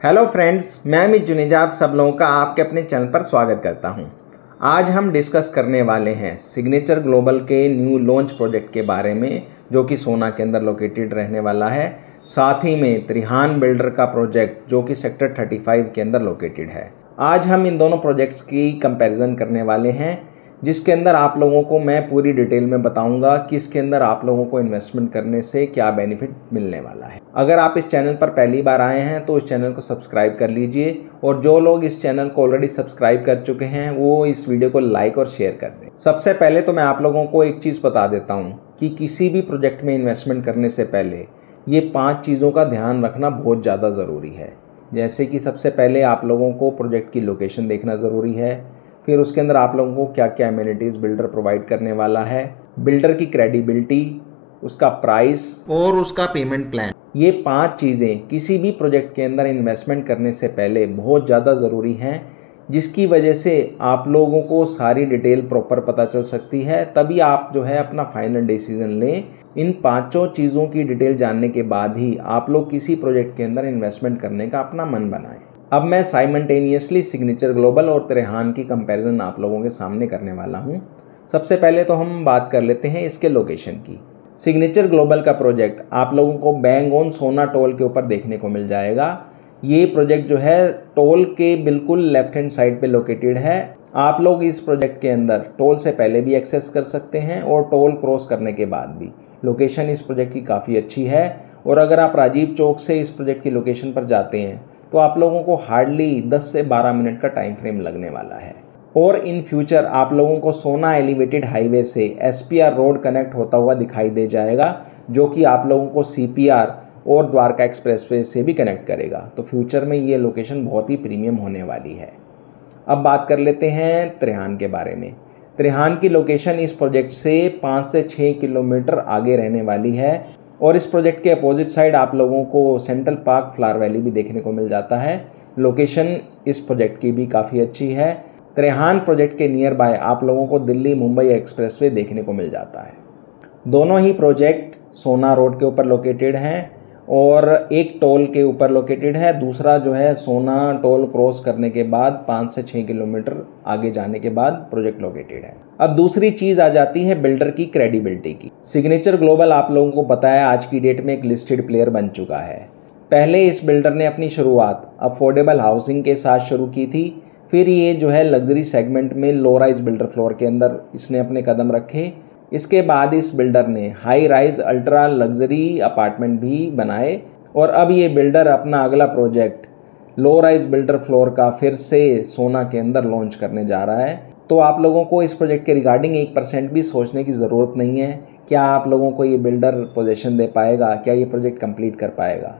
Hello friends, मैं अमित जुनेजा आप सब लोगों का आपके अपने चैनल पर स्वागत करता हूं। आज हम डिस्कस करने वाले हैं सिग्नेचर ग्लोबल के न्यू लॉन्च प्रोजेक्ट के बारे में, जो कि सोना के अंदर लोकेटेड रहने वाला है। साथ ही में त्रिहान बिल्डर का प्रोजेक्ट जो कि सेक्टर 35 के अंदर लोकेटेड है। आज हम इन दोनों प्रोजेक्ट्स की कंपैरिजन करने वाले हैं, जिसके अंदर आप लोगों को मैं पूरी डिटेल में बताऊंगा कि इसके अंदर आप लोगों को इन्वेस्टमेंट करने से क्या बेनिफिट मिलने वाला है। अगर आप इस चैनल पर पहली बार आए हैं तो इस चैनल को सब्सक्राइब कर लीजिए, और जो लोग इस चैनल को ऑलरेडी सब्सक्राइब कर चुके हैं वो इस वीडियो को लाइक और शेयर कर दें। सबसे पहले तो मैं आप लोगों को एक चीज़ बता देता हूँ कि किसी भी प्रोजेक्ट में इन्वेस्टमेंट करने से पहले ये 5 चीज़ों का ध्यान रखना बहुत ज़्यादा ज़रूरी है। जैसे कि सबसे पहले आप लोगों को प्रोजेक्ट की लोकेशन देखना ज़रूरी है, फिर उसके अंदर आप लोगों को क्या क्या एमिनिटीज़ बिल्डर प्रोवाइड करने वाला है, बिल्डर की क्रेडिबिलिटी, उसका प्राइस और उसका पेमेंट प्लान। ये 5 चीज़ें किसी भी प्रोजेक्ट के अंदर इन्वेस्टमेंट करने से पहले बहुत ज़्यादा ज़रूरी हैं, जिसकी वजह से आप लोगों को सारी डिटेल प्रॉपर पता चल सकती है। तभी आप जो है अपना फाइनल डिसीजन लें। इन 5 चीज़ों की डिटेल जानने के बाद ही आप लोग किसी प्रोजेक्ट के अंदर इन्वेस्टमेंट करने का अपना मन बनाएं। अब मैं साइमल्टेनियसली सिग्नेचर ग्लोबल और त्रिहान की कंपैरिजन आप लोगों के सामने करने वाला हूं। सबसे पहले तो हम बात कर लेते हैं इसके लोकेशन की। सिग्नेचर ग्लोबल का प्रोजेक्ट आप लोगों को बैंग ऑन सोना टोल के ऊपर देखने को मिल जाएगा। ये प्रोजेक्ट जो है टोल के बिल्कुल लेफ्ट हैंड साइड पे लोकेटेड है। आप लोग इस प्रोजेक्ट के अंदर टोल से पहले भी एक्सेस कर सकते हैं और टोल क्रॉस करने के बाद भी। लोकेशन इस प्रोजेक्ट की काफ़ी अच्छी है, और अगर आप राजीव चौक से इस प्रोजेक्ट की लोकेशन पर जाते हैं तो आप लोगों को हार्डली 10 से 12 मिनट का टाइम फ्रेम लगने वाला है। और इन फ्यूचर आप लोगों को सोना एलिवेटेड हाईवे से एसपीआर रोड कनेक्ट होता हुआ दिखाई दे जाएगा, जो कि आप लोगों को सीपीआर और द्वारका एक्सप्रेसवे से भी कनेक्ट करेगा। तो फ्यूचर में ये लोकेशन बहुत ही प्रीमियम होने वाली है। अब बात कर लेते हैं त्रिहान के बारे में। त्रिहान की लोकेशन इस प्रोजेक्ट से 5 से 6 किलोमीटर आगे रहने वाली है, और इस प्रोजेक्ट के अपोजिट साइड आप लोगों को सेंट्रल पार्क फ्लावर वैली भी देखने को मिल जाता है। लोकेशन इस प्रोजेक्ट की भी काफ़ी अच्छी है। त्रिहान प्रोजेक्ट के नियर बाय आप लोगों को दिल्ली मुंबई एक्सप्रेसवे देखने को मिल जाता है। दोनों ही प्रोजेक्ट सोना रोड के ऊपर लोकेटेड हैं, और एक टोल के ऊपर लोकेटेड है, दूसरा जो है सोना टोल क्रॉस करने के बाद 5 से 6 किलोमीटर आगे जाने के बाद प्रोजेक्ट लोकेटेड है। अब दूसरी चीज़ आ जाती है बिल्डर की क्रेडिबिलिटी की। सिग्नेचर ग्लोबल आप लोगों को पता है आज की डेट में एक लिस्टेड प्लेयर बन चुका है। पहले इस बिल्डर ने अपनी शुरुआत अफोर्डेबल हाउसिंग के साथ शुरू की थी, फिर ये जो है लग्जरी सेगमेंट में लो राइज बिल्डर फ्लोर के अंदर इसने अपने कदम रखे। इसके बाद इस बिल्डर ने high rise ultra luxury apartment भी बनाए, और अब ये बिल्डर अपना अगला project low rise builder floor का फिर से सोना के अंदर लॉन्च करने जा रहा है। तो आप लोगों को इस प्रोजेक्ट के रिगार्डिंग 1% भी सोचने की ज़रूरत नहीं है। क्या आप लोगों को ये बिल्डर पोजीशन दे पाएगा, क्या ये प्रोजेक्ट कंप्लीट कर पाएगा?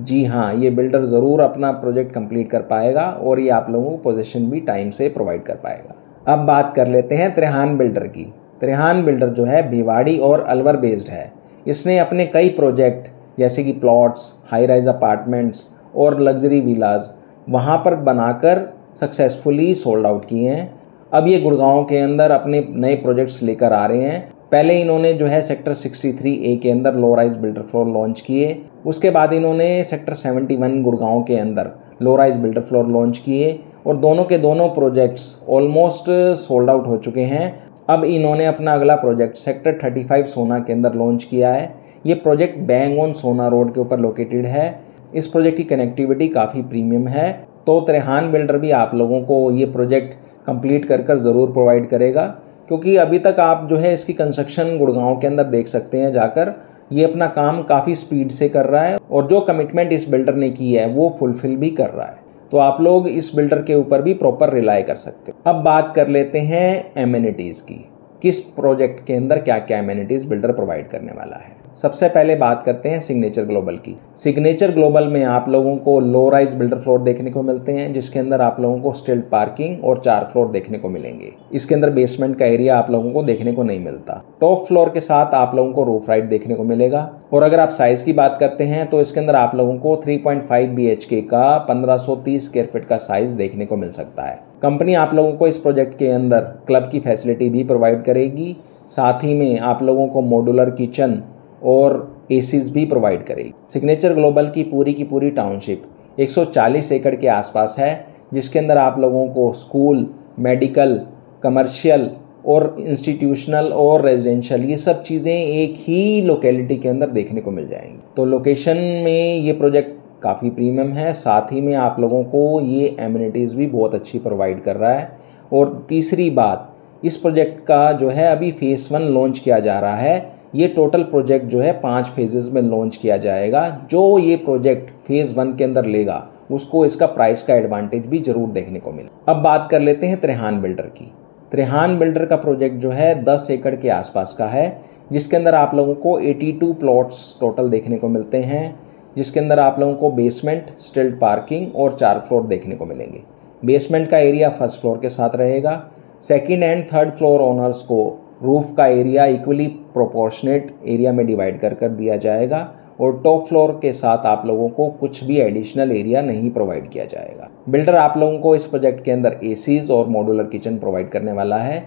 जी हाँ, ये बिल्डर ज़रूर अपना प्रोजेक्ट कंप्लीट कर पाएगा, और ये आप लोगों को पोजीशन भी टाइम से प्रोवाइड कर पाएगा। अब बात कर लेते हैं त्रिहान बिल्डर की। त्रिहान बिल्डर जो है भिवाड़ी और अलवर बेस्ड है। इसने अपने कई प्रोजेक्ट जैसे कि प्लॉट्स, हाई राइज अपार्टमेंट्स और लग्जरी विलाज वहाँ पर बनाकर सक्सेसफुली सोल्ड आउट किए हैं। अब ये गुड़गांव के अंदर अपने नए प्रोजेक्ट्स लेकर आ रहे हैं। पहले इन्होंने जो है सेक्टर 63A के अंदर low rise builder floor launch किए, उसके बाद इन्होंने सेक्टर 71 गुड़गांव के अंदर low rise builder floor launch किए, और दोनों के दोनों प्रोजेक्ट्स ऑलमोस्ट सोल्ड आउट हो चुके हैं। अब इन्होंने अपना अगला प्रोजेक्ट सेक्टर 35 सोना के अंदर लॉन्च किया है। ये प्रोजेक्ट बैंग ऑन सोना रोड के ऊपर लोकेटेड है। इस प्रोजेक्ट की कनेक्टिविटी काफ़ी प्रीमियम है। तो त्रिहान बिल्डर भी आप लोगों को ये प्रोजेक्ट कंप्लीट कर ज़रूर प्रोवाइड करेगा, क्योंकि अभी तक आप जो है इसकी कंस्ट्रक्शन गुड़गांव के अंदर देख सकते हैं जाकर। ये अपना काम काफ़ी स्पीड से कर रहा है, और जो कमिटमेंट इस बिल्डर ने की है वो फुलफिल भी कर रहा है। तो आप लोग इस बिल्डर के ऊपर भी प्रॉपर रिलाई कर सकते हो। अब बात कर लेते हैं एमिनिटीज़ की। किस प्रोजेक्ट के अंदर क्या क्या एमिनिटीज़ बिल्डर प्रोवाइड करने वाला है। सबसे पहले बात करते हैं सिग्नेचर ग्लोबल की। सिग्नेचर ग्लोबल में आप लोगों को लो राइज बिल्डर फ्लोर देखने को मिलते हैं, जिसके अंदर आप लोगों को स्टिल्ट पार्किंग और 4 फ्लोर देखने को मिलेंगे। इसके अंदर बेसमेंट का एरिया आप लोगों को देखने को नहीं मिलता। टॉप फ्लोर के साथ आप लोगों को रूफ राइट देखने को मिलेगा। और अगर आप साइज़ की बात करते हैं तो इसके अंदर आप लोगों को 3.5 BHK का 1530 स्क्वायर फीट का साइज़ देखने को मिल सकता है। कंपनी आप लोगों को इस प्रोजेक्ट के अंदर क्लब की फैसिलिटी भी प्रोवाइड करेगी। साथ ही में आप लोगों को मॉड्यूलर किचन और एसीज भी प्रोवाइड करेगी। सिग्नेचर ग्लोबल की पूरी टाउनशिप 140 एकड़ के आसपास है, जिसके अंदर आप लोगों को स्कूल, मेडिकल, कमर्शियल और इंस्टीट्यूशनल और रेजिडेंशियल ये सब चीज़ें एक ही लोकेलिटी के अंदर देखने को मिल जाएंगी। तो लोकेशन में ये प्रोजेक्ट काफ़ी प्रीमियम है, साथ ही में आप लोगों को ये एमिनिटीज़ भी बहुत अच्छी प्रोवाइड कर रहा है। और तीसरी बात, इस प्रोजेक्ट का जो है अभी फ़ेज़ 1 लॉन्च किया जा रहा है। ये टोटल प्रोजेक्ट जो है 5 फेजेज़ में लॉन्च किया जाएगा। जो ये प्रोजेक्ट फ़ेज़ 1 के अंदर लेगा उसको इसका प्राइस का एडवांटेज भी ज़रूर देखने को मिले। अब बात कर लेते हैं त्रेहान बिल्डर की। त्रेहान बिल्डर का प्रोजेक्ट जो है 10 एकड़ के आसपास का है, जिसके अंदर आप लोगों को 82 प्लॉट्स टोटल देखने को मिलते हैं, जिसके अंदर आप लोगों को बेसमेंट, स्टिल्ट पार्किंग और 4 फ्लोर देखने को मिलेंगे। बेसमेंट का एरिया फर्स्ट फ्लोर के साथ रहेगा। Second and third floor owners को रूफ़ का एरिया इक्वली प्रोपोर्शनेट एरिया में डिवाइड कर दिया जाएगा और टॉप फ्लोर के साथ आप लोगों को कुछ भी एडिशनल एरिया नहीं प्रोवाइड किया जाएगा। बिल्डर आप लोगों को इस प्रोजेक्ट के अंदर एसीज और मॉड्यूलर किचन प्रोवाइड करने वाला है।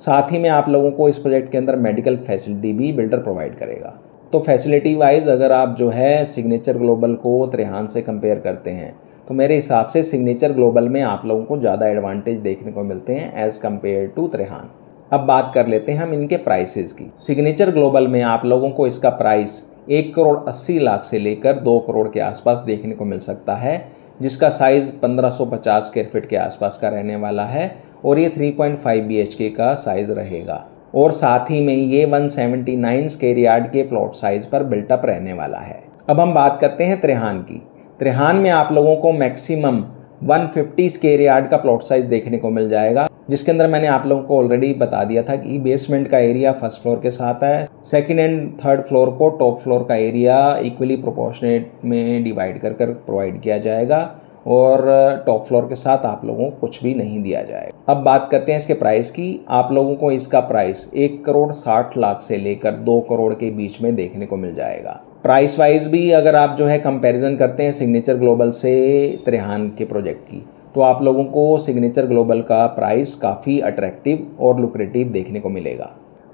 साथ ही में आप लोगों को इस प्रोजेक्ट के अंदर मेडिकल फैसिलिटी भी बिल्डर प्रोवाइड करेगा। तो फैसिलिटी वाइज अगर आप जो है सिग्नेचर ग्लोबल को त्रेहान से कंपेयर करते हैं तो मेरे हिसाब से सिग्नेचर ग्लोबल में आप लोगों को ज़्यादा एडवांटेज देखने को मिलते हैं एज़ कम्पेयर टू त्रेहान। अब बात कर लेते हैं हम इनके प्राइसेस की। सिग्नेचर ग्लोबल में आप लोगों को इसका प्राइस 1,80,00,000 से लेकर 2 करोड़ के आसपास देखने को मिल सकता है, जिसका साइज़ 1550 स्क्वायर फीट के आसपास का रहने वाला है और ये 3.5 BHK का साइज़ रहेगा। और साथ ही में ये 179 स्क्वायर यार्ड के प्लॉट साइज़ पर बिल्टअप रहने वाला है। अब हम बात करते हैं त्रेहान की। त्रेहान में आप लोगों को मैक्सिमम 150 स्क्वायर यार्ड का प्लॉट साइज़ देखने को मिल जाएगा, जिसके अंदर मैंने आप लोगों को ऑलरेडी बता दिया था कि बेसमेंट का एरिया फर्स्ट फ्लोर के साथ है। सेकंड एंड थर्ड फ्लोर को टॉप फ्लोर का एरिया इक्वली प्रोपोर्शनेट में डिवाइड कर प्रोवाइड किया जाएगा और टॉप फ्लोर के साथ आप लोगों को कुछ भी नहीं दिया जाएगा। अब बात करते हैं इसके प्राइस की। आप लोगों को इसका प्राइस 1,60,00,000 से लेकर 2 करोड़ के बीच में देखने को मिल जाएगा। प्राइस वाइज भी अगर आप जो है कंपैरिजन करते हैं सिग्नेचर ग्लोबल से त्रेहान के प्रोजेक्ट की, तो आप लोगों को सिग्नेचर ग्लोबल का प्राइस काफ़ी अट्रैक्टिव और लुक्रेटिव देखने को मिलेगा।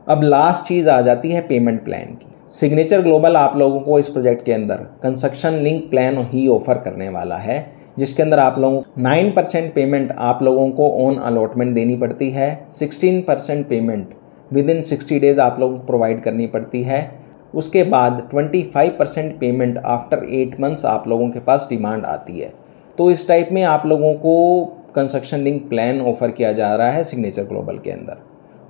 अब लास्ट चीज़ आ जाती है पेमेंट प्लान की। सिग्नेचर ग्लोबल आप लोगों को इस प्रोजेक्ट के अंदर कंस्ट्रक्शन लिंक प्लान ही ऑफर करने वाला है, जिसके अंदर आप लोगों को 9% पेमेंट आप लोगों को ऑन अलॉटमेंट देनी पड़ती है, 16% पेमेंट विद इन 60 डेज़ आप लोगों को प्रोवाइड करनी पड़ती है। उसके बाद 25% पेमेंट आफ्टर 8 मंथ्स आप लोगों के पास डिमांड आती है। तो इस टाइप में आप लोगों को कंस्ट्रक्शन लिंक प्लान ऑफर किया जा रहा है सिग्नेचर ग्लोबल के अंदर।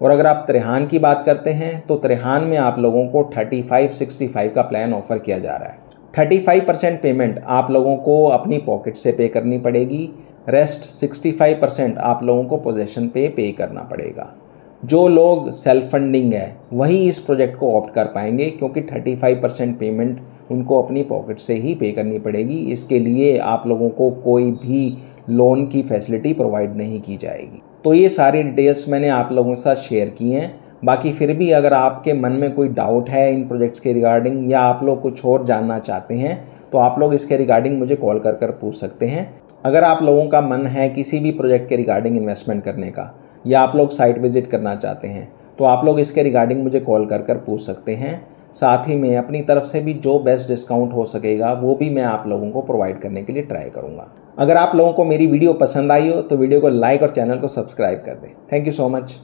और अगर आप त्रेहान की बात करते हैं तो त्रेहान में आप लोगों को 35-65 का प्लान ऑफर किया जा रहा है। 35% पेमेंट आप लोगों को अपनी पॉकेट से पे करनी पड़ेगी, रेस्ट 65% आप लोगों को पोजेसन पे करना पड़ेगा। जो लोग सेल्फ फंडिंग है वही इस प्रोजेक्ट को ऑप्ट कर पाएंगे, क्योंकि 35% पेमेंट उनको अपनी पॉकेट से ही पे करनी पड़ेगी। इसके लिए आप लोगों को कोई भी लोन की फैसिलिटी प्रोवाइड नहीं की जाएगी। तो ये सारी डिटेल्स मैंने आप लोगों के साथ शेयर की हैं। बाकी फिर भी अगर आपके मन में कोई डाउट है इन प्रोजेक्ट्स के रिगार्डिंग या आप लोग कुछ और जानना चाहते हैं तो आप लोग इसके रिगार्डिंग मुझे कॉल कर पूछ सकते हैं। अगर आप लोगों का मन है किसी भी प्रोजेक्ट के रिगार्डिंग इन्वेस्टमेंट करने का या आप लोग साइट विजिट करना चाहते हैं तो आप लोग इसके रिगार्डिंग मुझे कॉल कर पूछ सकते हैं। साथ ही मैं अपनी तरफ से भी जो बेस्ट डिस्काउंट हो सकेगा वो भी मैं आप लोगों को प्रोवाइड करने के लिए ट्राई करूँगा। अगर आप लोगों को मेरी वीडियो पसंद आई हो तो वीडियो को लाइक और चैनल को सब्सक्राइब कर दें। Thank you so much.